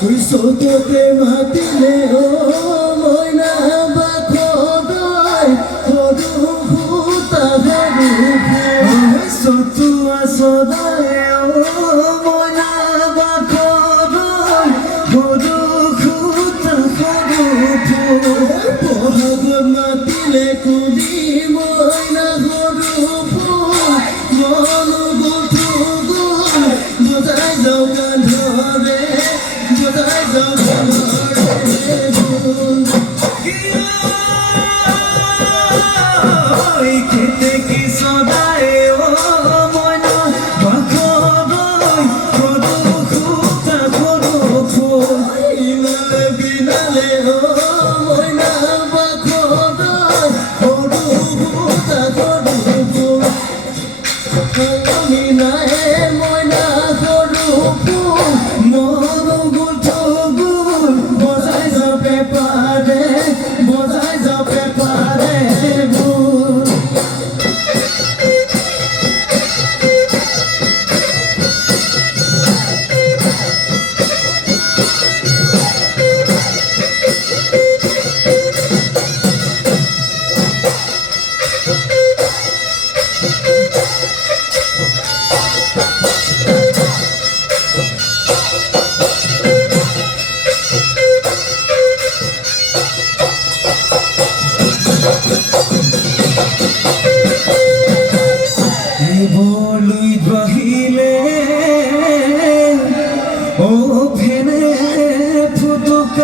Sotote matile o moina bakodai kodu huta haru sotu asodai o moina bakodai kodu huta haru pohag matile kudi moina haru monu gutu gun bojai jau gan dhore bojai jau gan dhore oi kete ki sodai o moina bakodai kodu huta haru inale binale o moina bakodai kodu huta haru আমি নাহে ময়না গরুপু মনো গুলটো গুল বজাই যাবে পারে ভুল বলুই রহিলে ও ফেনে ফুটকারে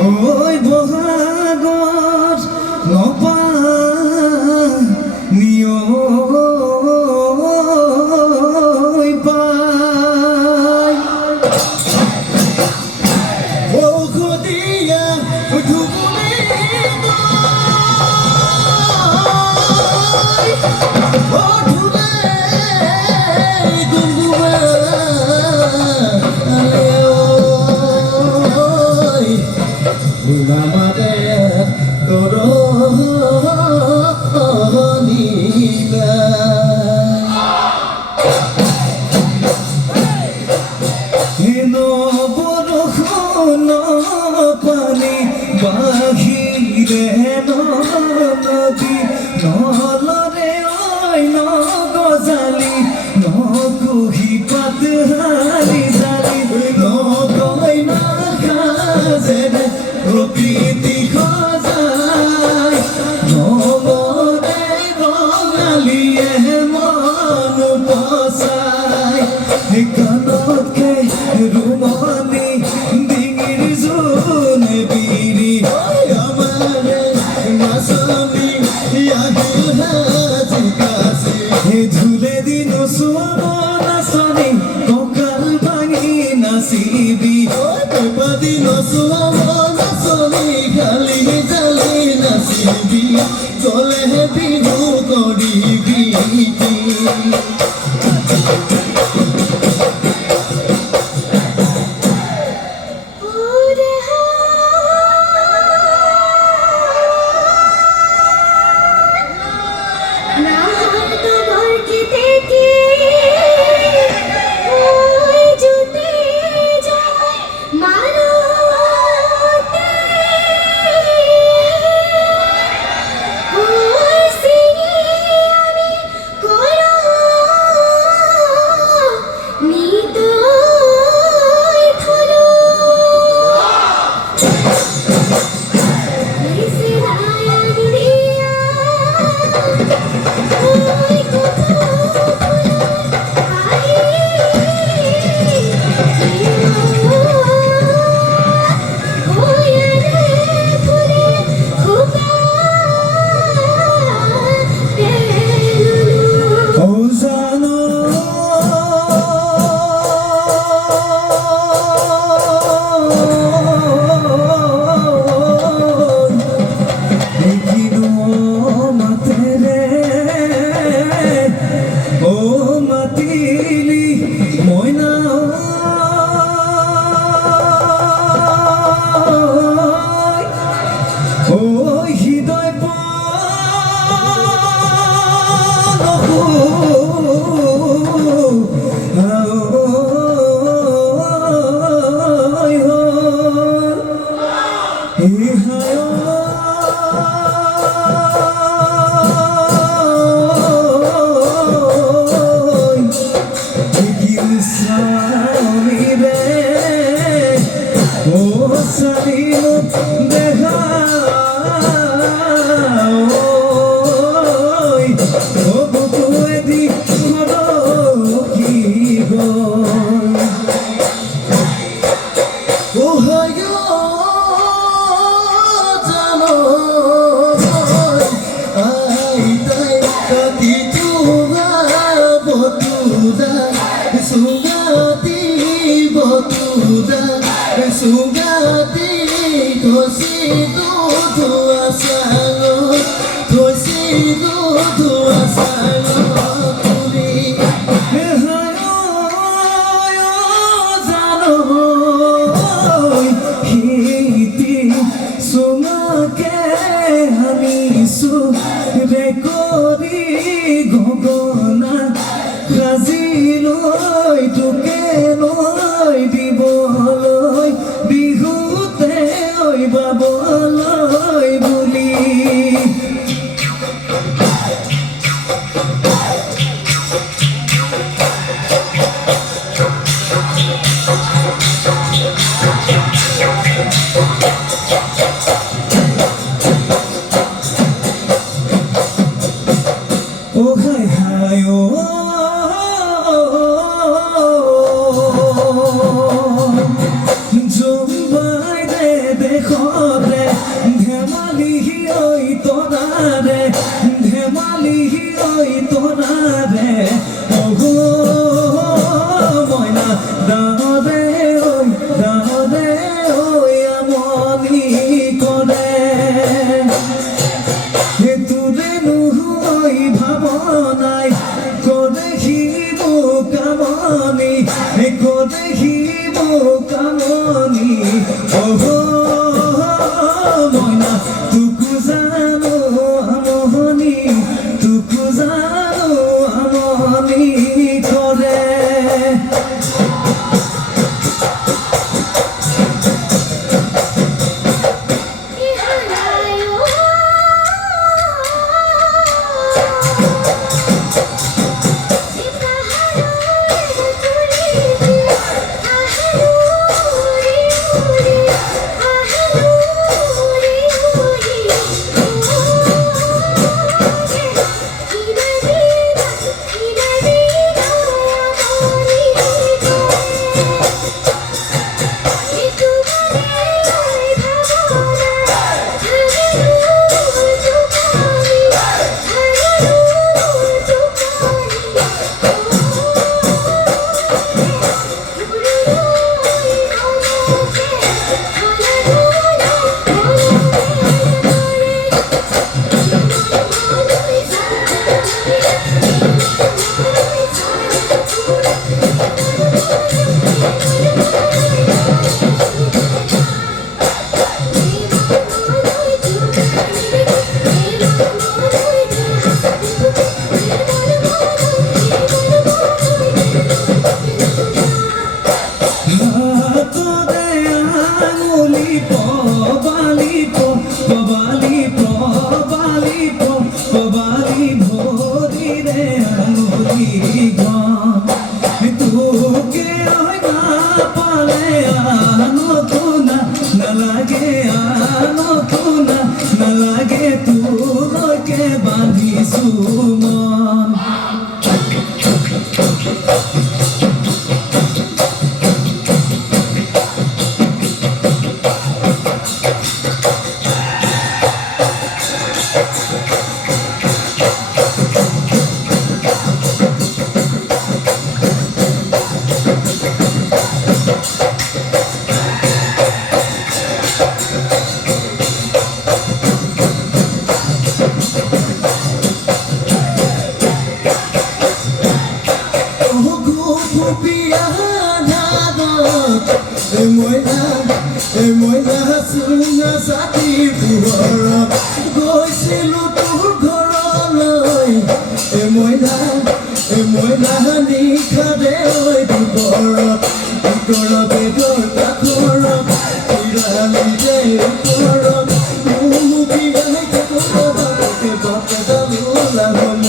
ওই বহাগর নপা নিয় পাই ও খুদিয়া ঢুকুলে পানি বাহিরে নদী নলরে ওই নগজালি নকুহি পাত হালি জালি নগই না খাজে প্রকৃতি খজাই নমরে রঙালিয়ে মন পসাই কানতকে রুমানি ডিঙির জোনে বিরি আমারে মাসনি ইয়াহিল হাজি কাছে ধুলে দিন সুয়ামনাসনি ককাল ভাঙি নাসিবি দিন সুয়ামনাসনি খালি জালি নাসিবি চলে বিহু করিবি সাজিলৈ তোকে লৈ দিবলৈ বিহুতে ঐ বাবলৈ বুলি Oh, hi, hi, oh. Jumbai de dekhore, dhemali oi torare, dhemali oi torare. Oh, moina dare oi amoni kore. Ture nuhoi bhabonai kodehibo kamoni oho moina tukuzano amoni kore Bali bhori re anuri gam tu ke oi na pale ano tuna na lage tu ke bandhi suman Moi na sunga sati puhara goisilu tur ghoraloi moi na ni khade oi dibara dibara bedor kathora irali de pura mu binai khora ke bape da mula hum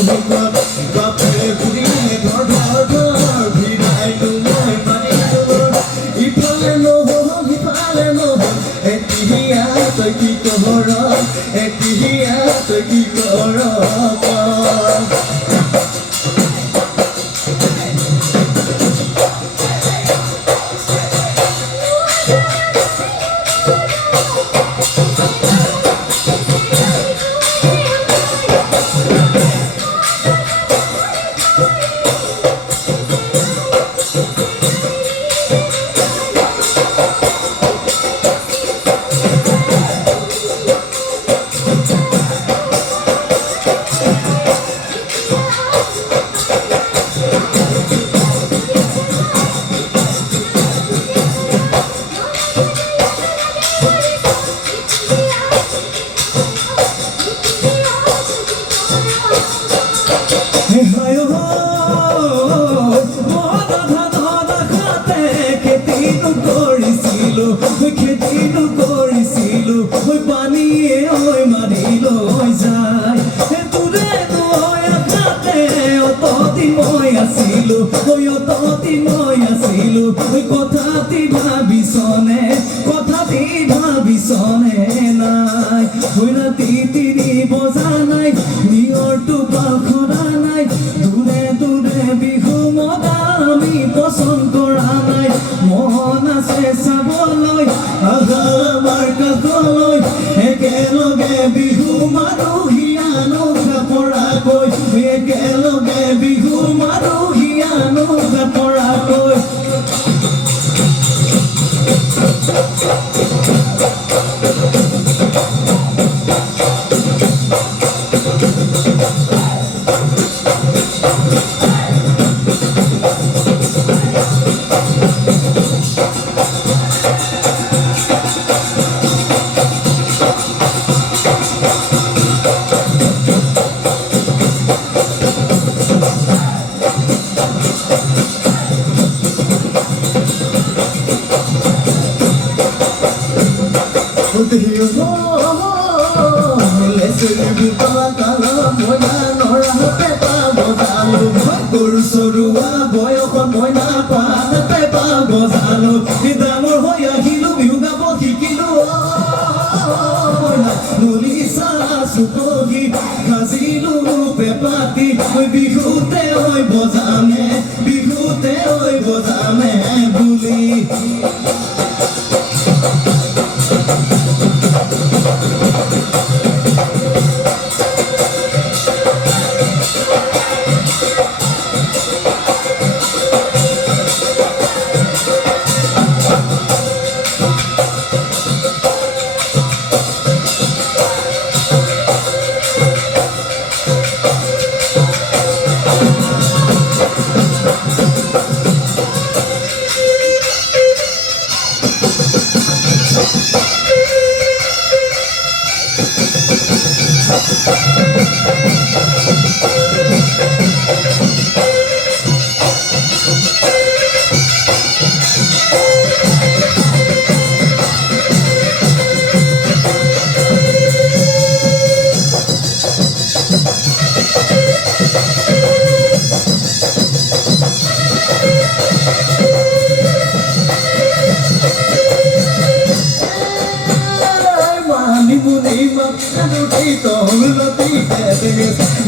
bape guri ghor bhirai lu moi mani ghor ifale no Etihiya to ki kohora আছিলো তহঁতি মই আছিলো কথাটি ভাবিছনে নাই ৰাতি 3 বজা নাই নিয়ৰটো পাখৰা নাই দূৰে দূৰে বিহু মদা আমি পচন্দ কৰা নাই মন আছে চাবলৈ আহা আমাৰ কাষলৈ একেলগে বিহু মাৰো হিয়ানো পৰাকৈ একেলগে বিহু মাৰো হিয়ানো পৰাকৈ গৰু চৰুৱা বয়সত মইনা পাত পেপা বজালো ডাঙৰ হৈ আহিলো বিহু গাব শিকিলো নলি চাহ চুকগি সাজিলো পেপাতি বিহুতে হৈ বজামে বুলি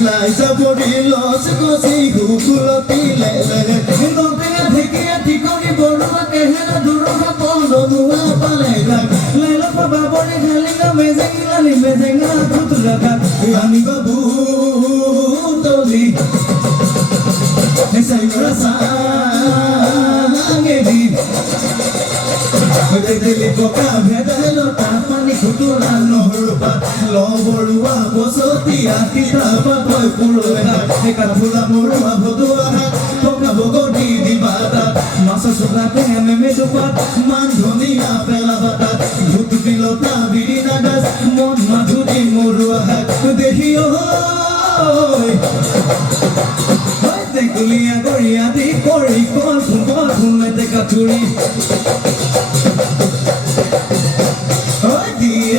Laisa borilos kosi gukuloti lele Ndotea dhikia thikoni borua kehera durua pono mua palega Laila paba bori khalinga mezenga putraga Yani babu toli Nesai rasa angedi Deli boka bhedalo tapani khutura nohrupa lo borua bosoti atita patoi puroha eka phula morua bhodua toka bogodi dibata masa sugate meme dupat man dhoniya pelabata bhut bilota birina gas mon madhuri morua dehiyo hoy hoite kuliya koriya di kori kol phumete kathuri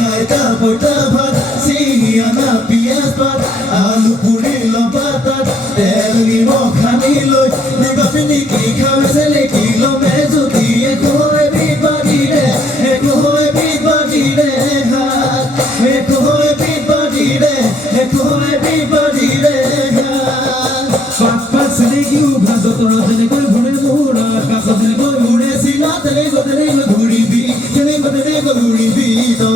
Aita bota bhat siniana pias pat alu puri lobatat tel nimo khani loi nibafini ki khawsele kilo me jodi eko hoy bibadi re ha eko hoy bibadi re ha papa sele ki ubhaso toro jene koi bhune mura kaso jene koi ure sila tele ghuri bi jene ghuri bi to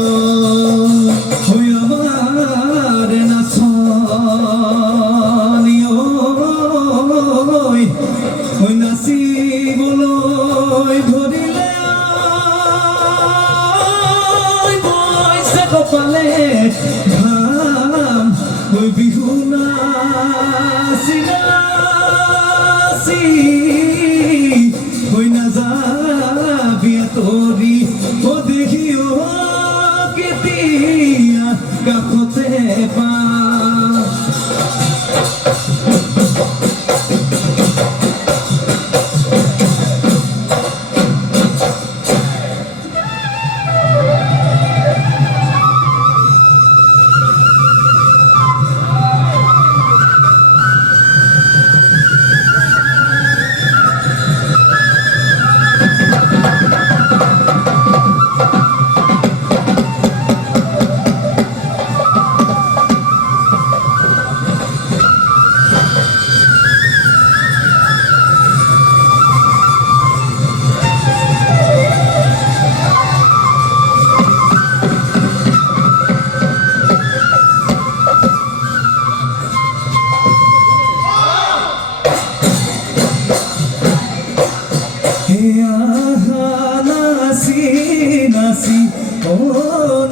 নাচি ও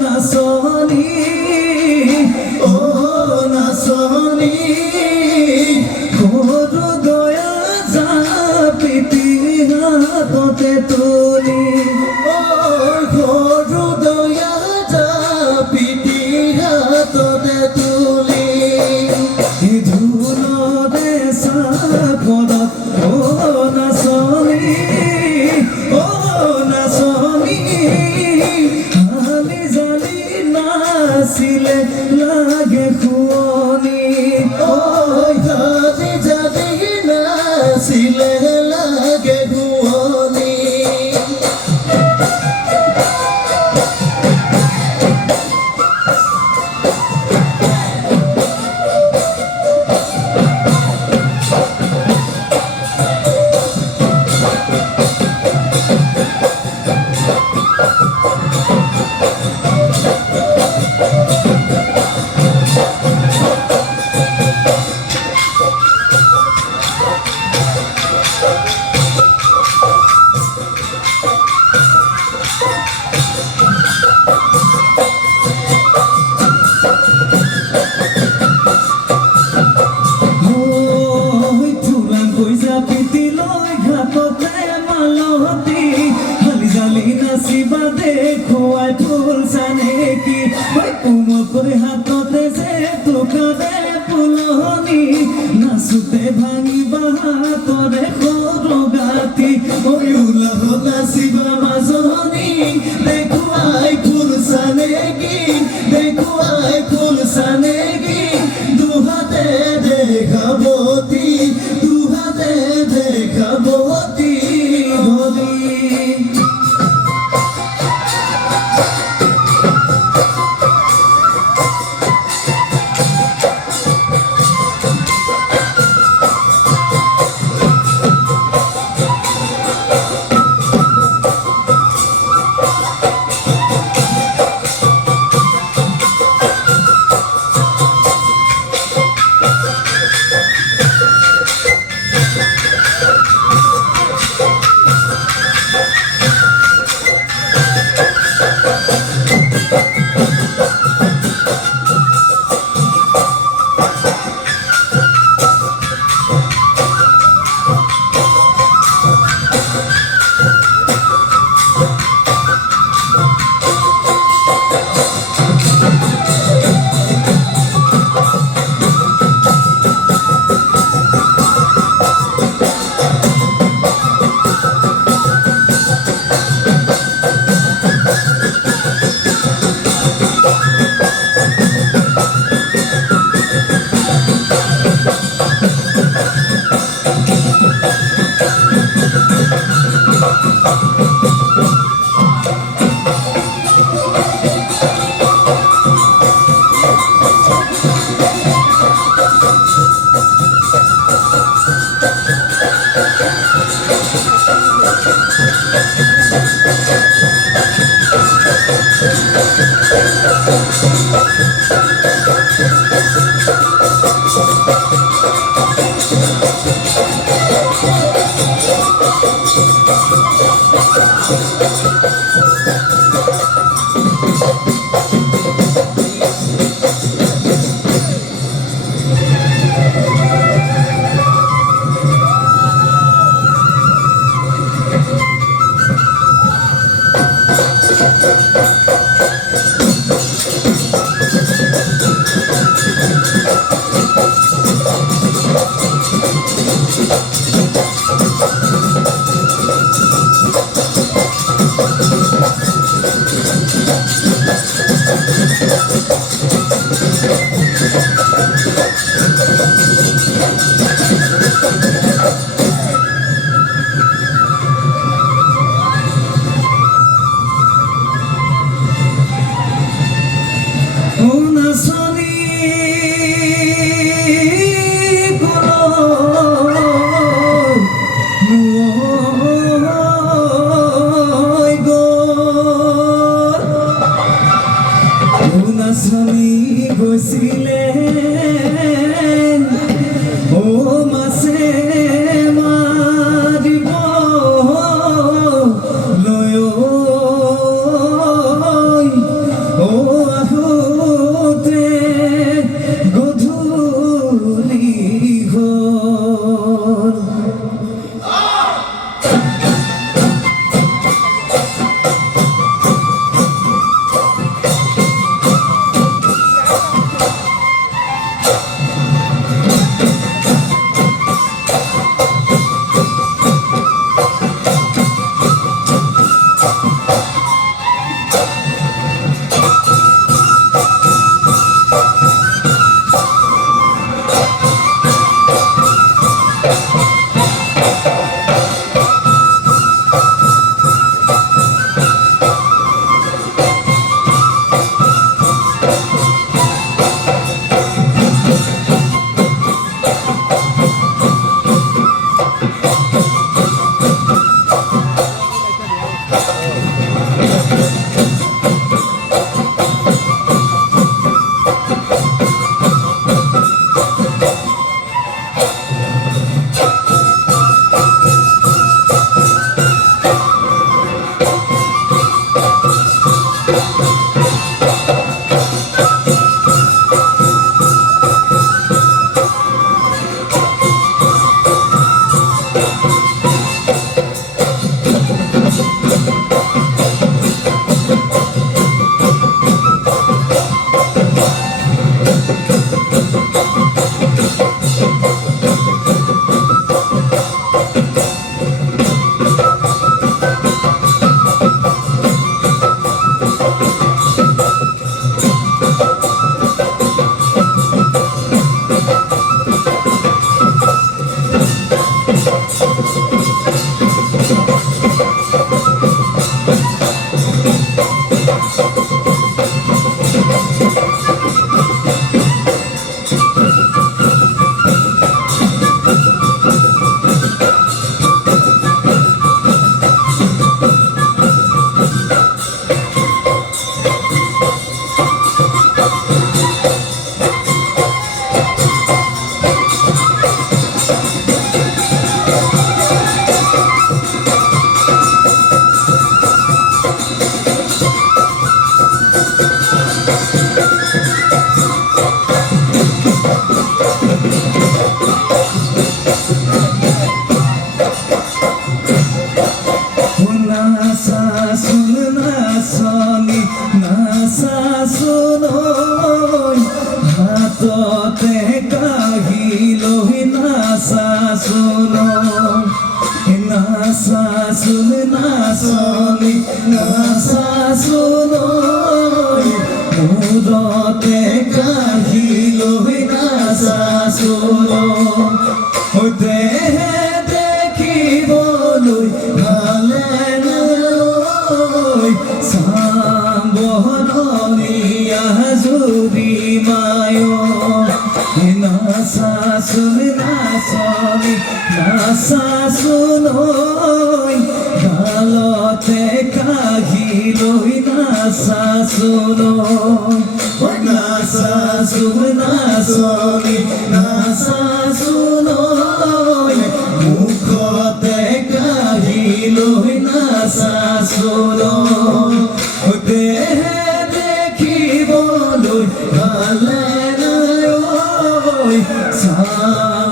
নাচনী ও নাচনী সৰু দয়া জাপিতি হাততে তুলি সৰু দয়া জাপিতি হাততে তুলি ধুলৰে চাপৰত ও নাচনী ও নাচনী আমি জানি নাচিলে লাগে শুৱনি জানি জানি নাচিলে লাগে শুৱনি নাচিবা দেখুৱাই ফুল চানেকি কোমকৈ হাততে যে টুকাৰে ফুলনি নাচোতে ভাঙিবা হাতৰে সৰু গাঁঠি ওলাব নাচিবা মাজনী দেখুৱাই ফুল চানেকি দেখুৱাই ফুল চানেকি দুহাতে দেখাবতী দুহাতে দেখাবতী ধৰি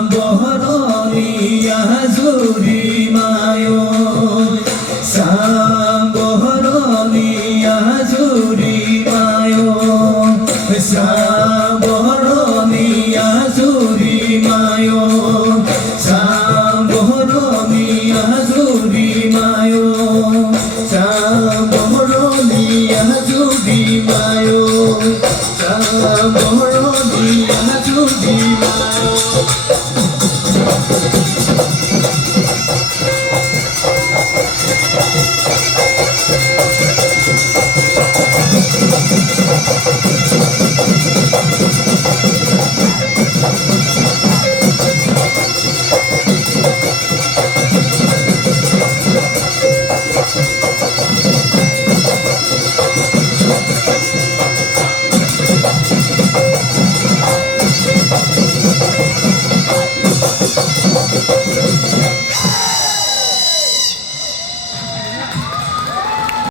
Sambodoni Azuri